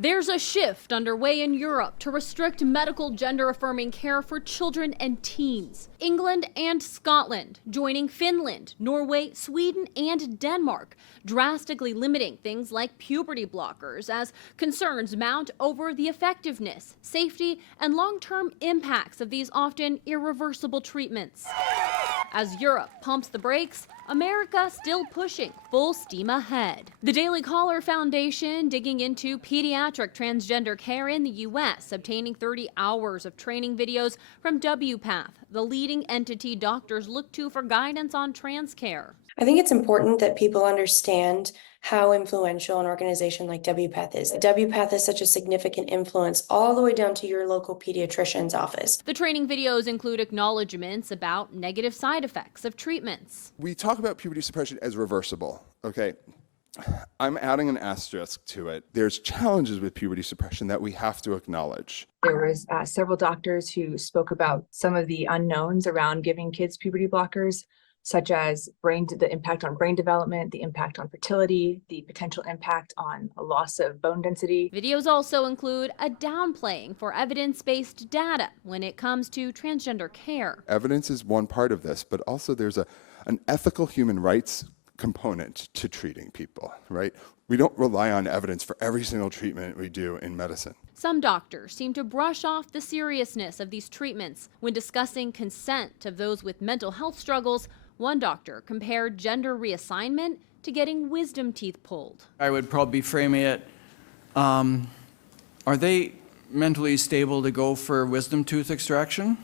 There's a shift underway in Europe to restrict medical gender-affirming care for children and teens. England and Scotland joining Finland, Norway, Sweden, and Denmark, drastically limiting things like puberty blockers as concerns mount over the effectiveness, safety, and long-term impacts of these often irreversible treatments. As Europe pumps the brakes, America still pushing full steam ahead. The Daily Caller Foundation digging into pediatric transgender care in the U.S., obtaining 30 hours of training videos from WPATH, the leading entity doctors look to for guidance on trans care. I think it's important that people understand how influential an organization like WPATH is. WPATH is such a significant influence all the way down to your local pediatrician's office. The training videos include acknowledgments about negative side effects of treatments. We talk about puberty suppression as reversible, okay? I'm adding an asterisk to it. There's challenges with puberty suppression that we have to acknowledge. There was several doctors who spoke about some of the unknowns around giving kids puberty blockers, such as the impact on brain development, the impact on fertility, the potential impact on a loss of bone density. Videos also include a downplaying for evidence-based data when it comes to transgender care. Evidence is one part of this, but also there's an ethical human rights component to treating people, right? We don't rely on evidence for every single treatment we do in medicine. Some doctors seem to brush off the seriousness of these treatments when discussing consent of those with mental health struggles. One doctor compared gender reassignment to getting wisdom teeth pulled. I would probably frame it, are they mentally stable to go for wisdom tooth extraction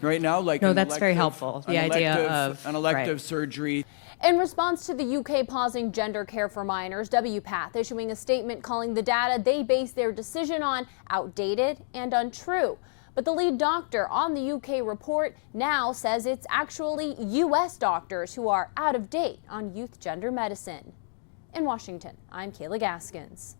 right now? Like no, that's very helpful. The idea of an elective surgery. In response to the UK pausing gender care for minors, WPATH issuing a statement calling the data they base their decision on outdated and untrue. But the lead doctor on the UK report now says it's actually U.S. doctors who are out of date on youth gender medicine. In Washington, I'm Kayla Gaskins.